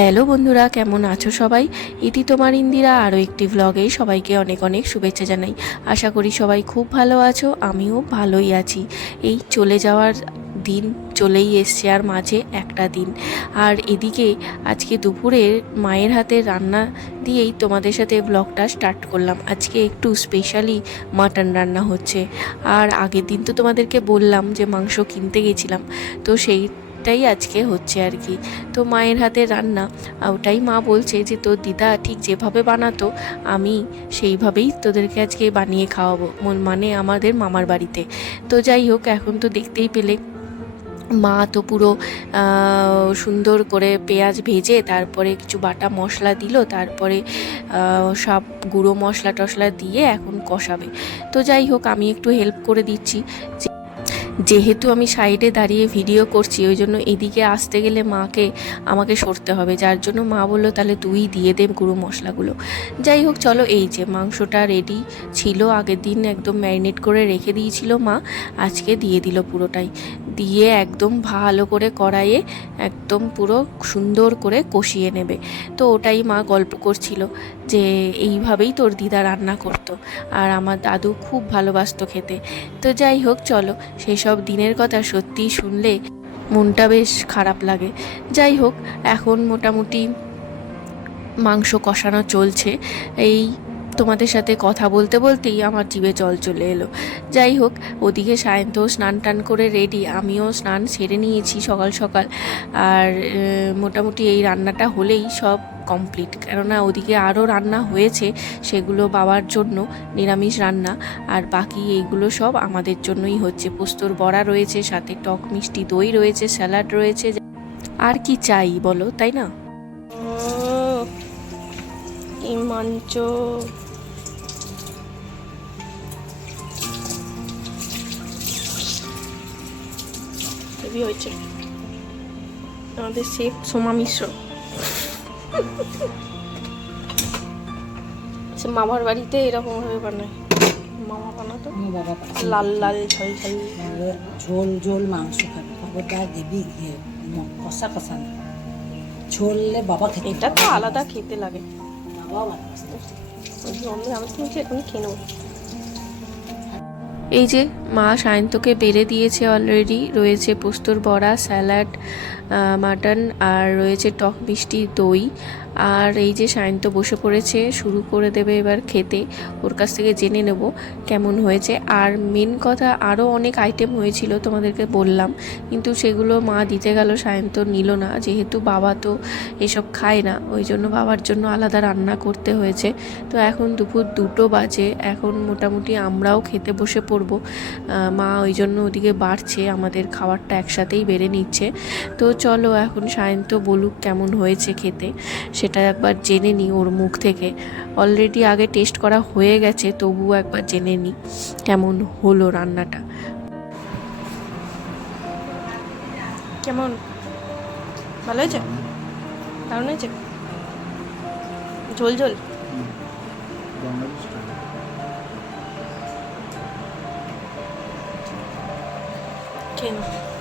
Hello বন্ধুরা, কেমন আছো সবাই? ইতি তোমার ইন্দিরা, আরও একটি ভ্লগে সবাইকে অনেক অনেক শুভেচ্ছা জানাই। আশা করি সবাই খুব ভালো আছো, আমিও ভালোই আছি। এই চলে যাওয়ার দিন চলেই এসছে আর মাঝে একটা দিন। আর এদিকে আজকে দুপুরে মায়ের হাতে রান্না দিয়েই তোমাদের সাথে ব্লগটা স্টার্ট করলাম। আজকে একটু স্পেশালি মাটন রান্না হচ্ছে। আর আগের দিন তো তোমাদেরকে বললাম যে মাংস কিনতে গেছিলাম, তো সেই ওটাই আজকে হচ্ছে আর কি। তো মায়ের হাতে রান্না ওটাই মা বলছে যে, তোর দিদা ঠিক যেভাবে বানাতো, আমি সেইভাবেই তোদেরকে আজকে বানিয়ে খাওয়াবো। মন- আমাদের মামার বাড়িতে। তো যাই হোক, এখন তো দেখতেই পেলে, মা তো পুরো সুন্দর করে পেঁয়াজ ভেজে, তারপরে কিছু বাটা মশলা দিল, তারপরে সব গুঁড়ো মশলা টশলা দিয়ে এখন কষাবে। তো যাই হোক, আমি একটু হেল্প করে দিচ্ছি। যেহেতু আমি সাইডে দাঁড়িয়ে ভিডিও করছি, ওই জন্য এদিকে আসতে গেলে মাকে আমাকে সরতে হবে। যার জন্য মা বলল, তাহলে তুই দিয়ে দে গুঁড়ো মশলাগুলো। যাই হোক, চলো, এই যে মাংসটা রেডি ছিল, আগের দিন একদম ম্যারিনেট করে রেখে দিয়েছিল মা, আজকে দিয়ে দিল পুরোটাই। দিয়ে একদম ভালো করে কড়াইয়ে একদম পুরো সুন্দর করে কষিয়ে নেবে। তো ওটাই মা গল্প করছিল। যে এইভাবেই তোর দিদা রান্না করতো। আর আমার দাদু খুব ভালোবাসত খেতে। তো যাই হোক, চলো, সেসব দিনের কথা সত্যি শুনলে মনটা বেশ খারাপ লাগে। যাই হোক, এখন মোটামুটি মাংস কষানো চলছে। এই তোমাদের সাথে কথা বলতে বলতেই আমার জিভে জল চলে এলো। যাই হোক, ওদিকে সায়ন্ত স্নান টান করে রেডি আমিও স্নান সেরে নিয়েছি সকাল সকাল। আর মোটামুটি এই রান্নাটা হলেই সব কমপ্লিট কেননা ওদিকে আরও রান্না হয়েছে, সেগুলো বাবার জন্য নিরামিষ রান্না। আর বাকি এইগুলো সব আমাদের জন্যই হচ্ছে। পোস্তর বড়া রয়েছে, সাথে টক মিষ্টি দই রয়েছে, স্যালাড রয়েছে। আর কি চাই বলো, তাই না? এই মাঞ্চ হয়েছে। আমাদের শেফ সোমা মিশ্র। সে মামার বাড়িতে এরকম ভাবে বানায়। মামা বানাতো? বাবা লাল লাল ঝাল ঝাল। ঝোল ঝোল মাংস খাবে। খবরদার দিবি? ইয়ে কষা কষা না। ঝোললে বাবা খেতে এটা তো আলাদা খেতে লাগে। ওই আমি কিনছি এখনই খেয়ে নেব। এই যে মা সায়ন্তকে বেড়ে দিয়েছে অলরেডি রয়েছে পোস্তর বড়া, স্যালাড মাটন আর রয়েছে টক মিষ্টি, দই। আর এই যে সায়ন্ত বসে পড়েছে, শুরু করে দেবে এবার খেতে। ওর কাছ থেকে জেনে নেব কেমন হয়েছে। আর মেন কথা আরও অনেক আইটেম হয়েছিল তোমাদেরকে বললাম, কিন্তু সেগুলো মা দিতে গেল, সায়ন্ত নিল না। যেহেতু বাবা তো এসব খায় না, ওই জন্য বাবার জন্য আলাদা রান্না করতে হয়েছে। তো এখন দুপুর দুটো বাজে, এখন মোটামুটি আমরাও খেতে বসে পড়ব। মা ওই জন্য ওদিকে বাড়ছে আমাদের খাবারটা একসাথেই বেড়ে নিচ্ছে। তো চলো এখন সায়ন্ত বলুক কেমন হয়েছে খেতে সেটা একবার জেনে নিই ওর মুখ থেকে। অলরেডি আগে টেস্ট করা হয়ে গেছে তবুও একবার জেনে নিই কেমন হলো রান্নাটা। কেমন? ভালো হয়েছে? দারুণ হয়েছে? ঝোল ঝোল? খেয়ে নাও।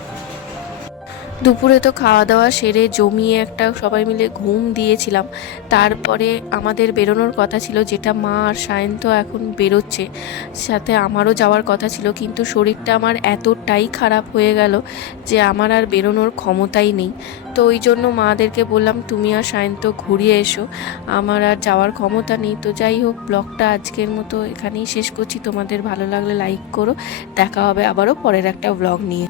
দুপুরে তো খাওয়া দাওয়া সেরে জমিয়ে একটা সবাই মিলে ঘুম দিয়েছিলাম। তারপরে আমাদের বেরোনোর কথা ছিল যেটা মা আর সায়ন্ত এখন বেরোচ্ছে। সাথে আমারও যাওয়ার কথা ছিল কিন্তু শরীরটা আমার এতটাই খারাপ হয়ে গেল যে আমার আর বেরোনোর ক্ষমতাই নেই। তো ওই জন্য মাদেরকে বললাম, তুমি আর সায়ন্ত ঘুরিয়ে এসো। আমার আর যাওয়ার ক্ষমতা নেই। তো যাই হোক, ব্লগটা আজকের মতো এখানেই শেষ করছি। তোমাদের ভালো লাগলে লাইক করো। দেখা হবে আবারও পরের একটা ব্লগ নিয়ে।